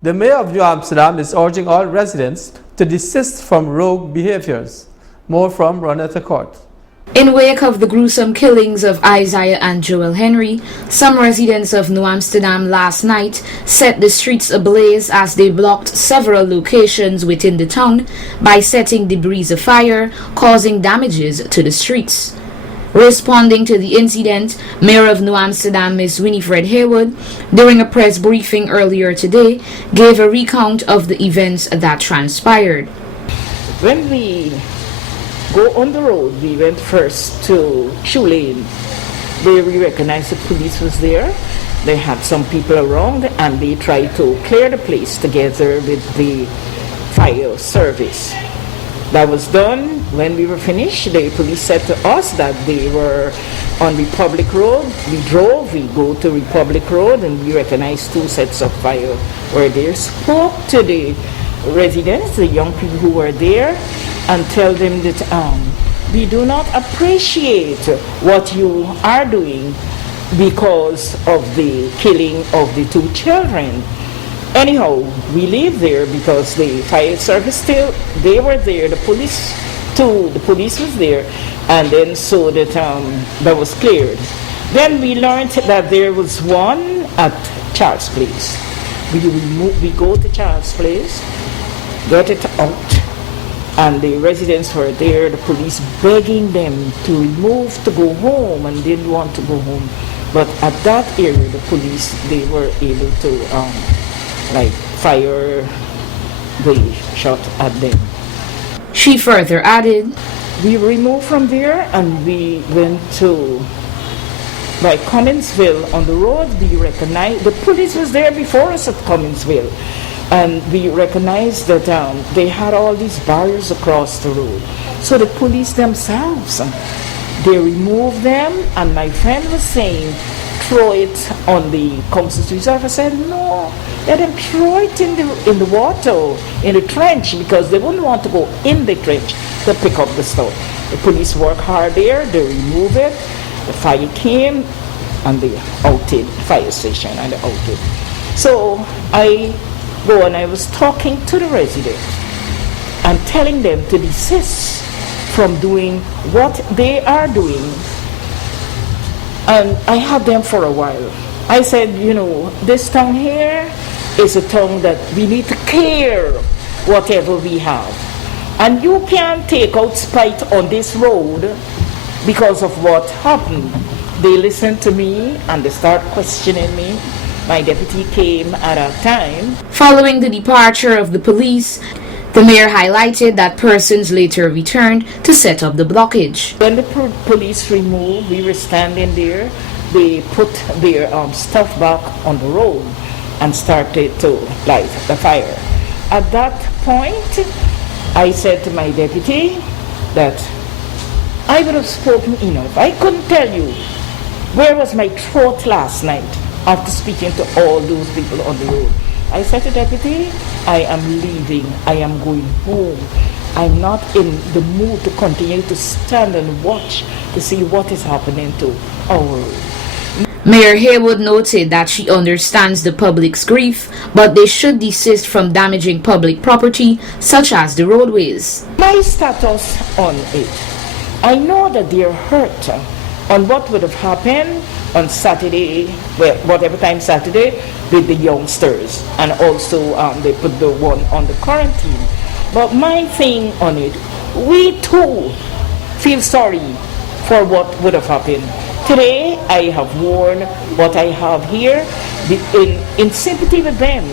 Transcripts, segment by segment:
The mayor of New Amsterdam is urging all residents to desist from rogue behaviors. More from Ronetta Court. In wake of the gruesome killings of Isaiah and Joel Henry, some residents of New Amsterdam last night set the streets ablaze as they blocked several locations within the town by setting debris afire, causing damages to the streets. Responding to the incident, Mayor of New Amsterdam, Ms. Winifred Haywood, during a press briefing earlier today, gave a recount of the events that transpired. When we go on the road, we went first to Shoe Lane, where we recognized the police was there. They had some people around and they tried to clear the place together with the fire service. That was done. When we were finished, the police said to us that they were on Republic Road. We drove, we go to Republic Road, and we recognized two sets of fire were there. Spoke to the residents, the young people who were there, and tell them that we do not appreciate what you are doing because of the killing of the two children. Anyhow, we leave there because the fire service still, they were there, the police too, the police was there, and then so that that was cleared. Then we learned that there was one at Charles Place. We go to Charles Place, get it out, and the residents were there, the police begging them to remove, to go home, and didn't want to go home. But at that area, the police, they were able to fire the shot at them. She further added, we removed from there and we went to by Collinsville on the road. We recognized the police was there before us at Collinsville, and we recognized that they had all these barriers across the road. So the police themselves, they removed them, and my friend was saying, throw it on the council's reserve. I said, no, let them throw it in the water, in the trench, because they wouldn't want to go in the trench to pick up the stuff. The police worked hard there, they removed it, the fire came, and they outed the fire station, and they outed. So I go and I was talking to the residents and telling them to desist from doing what they are doing. And I had them for a while. I said, this town here is a town that we need to clear whatever we have. And you can't take out spite on this road because of what happened. They listened to me and they start questioning me. My deputy came at a time. Following the departure of the police, the mayor highlighted that persons later returned to set up the blockage. When the police removed, we were standing there. They put their stuff back on the road and started to light the fire. At that point, I said to my deputy that I would have spoken enough. I couldn't tell you where was my throat last night after speaking to all those people on the road. I said to deputy, I am leaving, I am going home. I'm not in the mood to continue to stand and watch to see what is happening to our road. Mayor Haywood noted that she understands the public's grief, but they should desist from damaging public property, such as the roadways. My status on it, I know that they're hurt on what would have happened on Saturday, well, whatever time Saturday, with the youngsters, and also they put the one on the quarantine. But my thing on it, we too feel sorry for what would have happened. Today, I have worn what I have here in sympathy with them.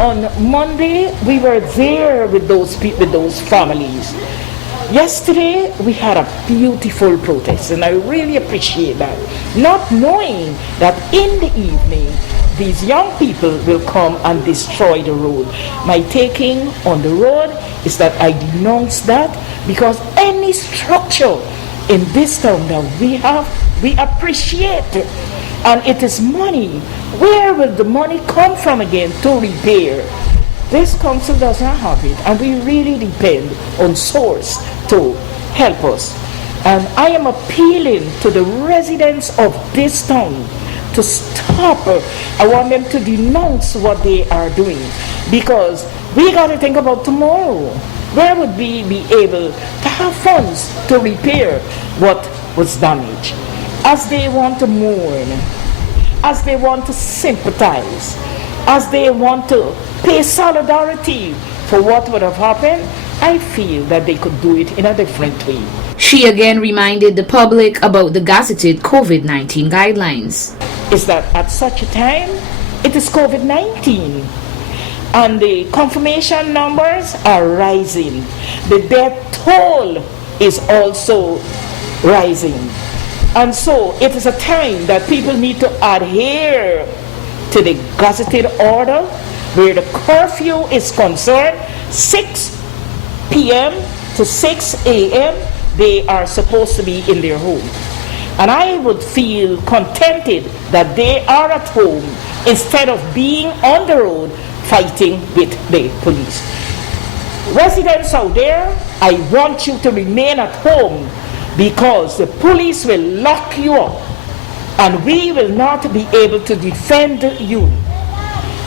On Monday, we were there with those families. Yesterday, we had a beautiful protest, and I really appreciate that. Not knowing that in the evening, these young people will come and destroy the road. My taking on the road is that I denounce that, because any structure in this town that we have, we appreciate it. And it is money. Where will the money come from again to repair? This council does not have it, and we really depend on source to help us. And I am appealing to the residents of this town to stop. I want them to denounce what they are doing. because we got to think about tomorrow. Where would we be able to have funds to repair what was damaged? As they want to mourn, as they want to sympathize, as they want to pay solidarity for what would have happened, I feel that they could do it in a different way. She again reminded the public about the gazetted COVID-19 guidelines. Is that at such a time, it is COVID-19, and the confirmation numbers are rising. The death toll is also rising. And so it is a time that people need to adhere to the gazetted order where the curfew is concerned. 6 p.m. to 6 a.m. they are supposed to be in their home. And I would feel contented that they are at home instead of being on the road fighting with the police. Residents out there, I want you to remain at home because the police will lock you up and we will not be able to defend you.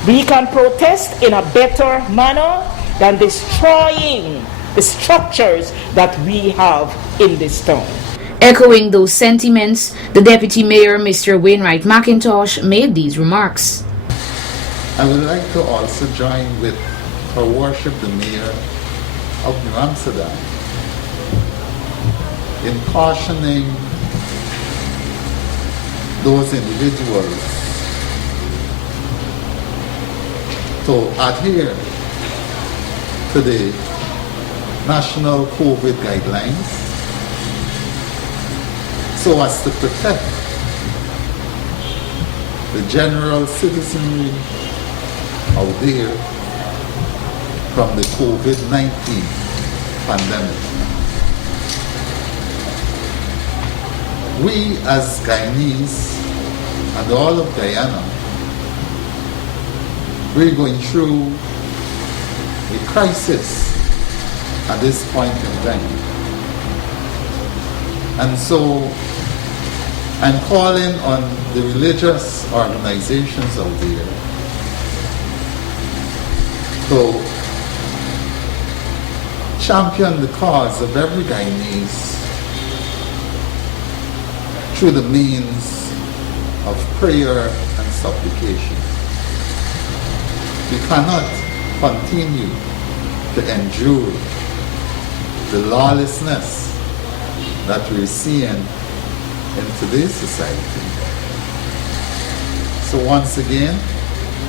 We can protest in a better manner than destroying the structures that we have in this town. Echoing those sentiments, the Deputy Mayor, Mr. Wainwright McIntosh, made these remarks. I would like to also join with Her Worship the Mayor of New Amsterdam in cautioning those individuals to adhere to the national COVID guidelines so as to protect the general citizenry out there from the COVID-19 pandemic. We as Guyanese and all of Guyana, we're going through a crisis at this point in time. And so I'm calling on the religious organizations out there to champion the cause of every Guyanese through the means of prayer and supplication. We cannot continue to endure the lawlessness that we're seeing in today's society. So once again,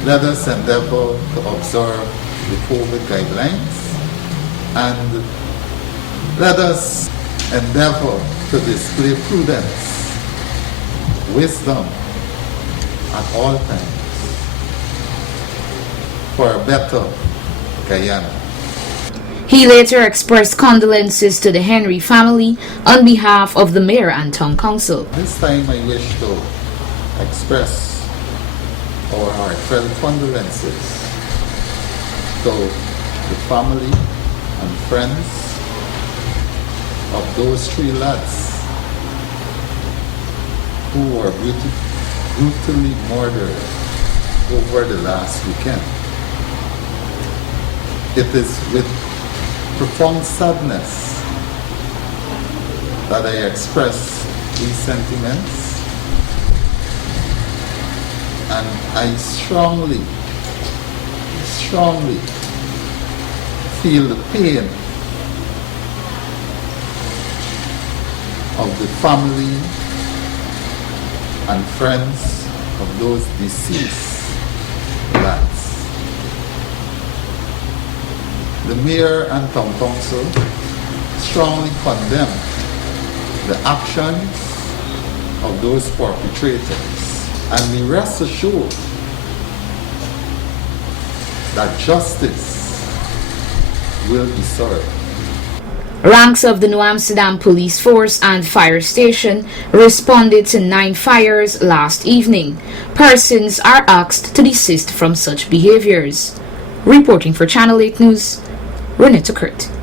let us endeavor to observe the COVID guidelines and let us endeavor to display prudence, wisdom at all times for a better Guyana. He later expressed condolences to the Henry family on behalf of the Mayor and Town Council. This time I wish to express our heartfelt condolences to the family and friends of those 3 lads who were brutally murdered over the last weekend. It is with profound sadness that I express these sentiments, and I strongly feel the pain of the family and friends of those deceased lads. The Mayor and Town Council strongly condemn the actions of those perpetrators, and we rest assured that justice will be served. Ranks of the New Amsterdam Police Force and Fire Station responded to 9 fires last evening. Persons are asked to desist from such behaviors. Reporting for Channel 8 News, Renetta Kurt.